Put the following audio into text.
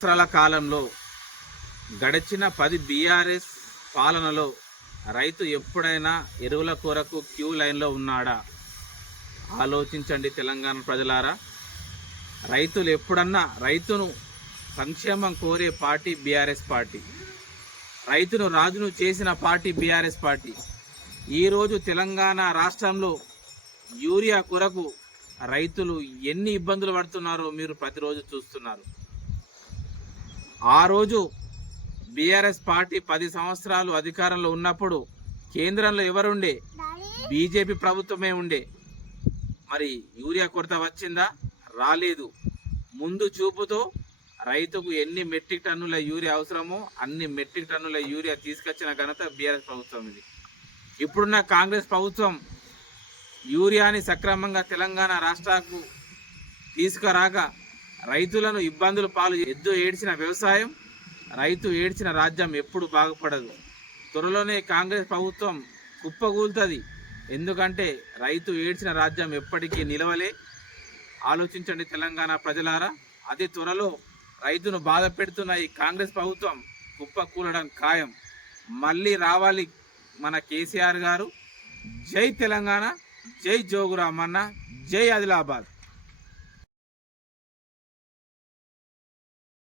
సంవత్సరాల కాలంలో గడిచిన పది బీఆర్ఎస్ పాలనలో రైతు ఎప్పుడైనా ఎరువుల కొరకు క్యూ లైన్లో ఉన్నాడా? ఆలోచించండి తెలంగాణ ప్రజలారా. రైతులు ఎప్పుడన్నా రైతును సంక్షేమం కోరే పార్టీ బీఆర్ఎస్ పార్టీ. రైతును రాజును చేసిన పార్టీ బీఆర్ఎస్ పార్టీ. ఈరోజు తెలంగాణ రాష్ట్రంలో యూరియా కొరకు రైతులు ఎన్ని ఇబ్బందులు పడుతున్నారో మీరు ప్రతిరోజు చూస్తున్నారు. ఆ రోజు బీఆర్ఎస్ పార్టీ పది సంవత్సరాలు అధికారంలో ఉన్నప్పుడు కేంద్రంలో ఎవరుండే? బీజేపీ ప్రభుత్వమే ఉండే. మరి యూరియా కొరత వచ్చిందా? రాలేదు. ముందు చూపుతో రైతుకు ఎన్ని మెట్రిక్ టన్నుల యూరియా అవసరమో అన్ని మెట్రిక్ టన్నుల యూరియా తీసుకొచ్చిన ఘనత బీఆర్ఎస్ ప్రభుత్వం ఇది. ఇప్పుడున్న కాంగ్రెస్ ప్రభుత్వం యూరియాని సక్రమంగా తెలంగాణ రాష్ట్రాలకు తీసుకురాక రైతులను ఇబ్బందులు పాలు ఎద్దు ఏడ్చిన వ్యవసాయం రైతు ఏడ్చిన రాజ్యం ఎప్పుడు బాగుపడదు. త్వరలోనే కాంగ్రెస్ ప్రభుత్వం కుప్పగూలుతుంది ఎందుకంటే రైతు ఏడ్చిన రాజ్యం ఎప్పటికీ నిలవలే. ఆలోచించండి తెలంగాణ ప్రజలారా. అతి త్వరలో రైతును బాధ పెడుతున్న ఈ కాంగ్రెస్ ప్రభుత్వం కుప్పకూలడం ఖాయం. మళ్ళీ రావాలి మన కేసీఆర్ గారు. జై తెలంగాణ జై జోగురామన్న జై ఆదిలాబాద్.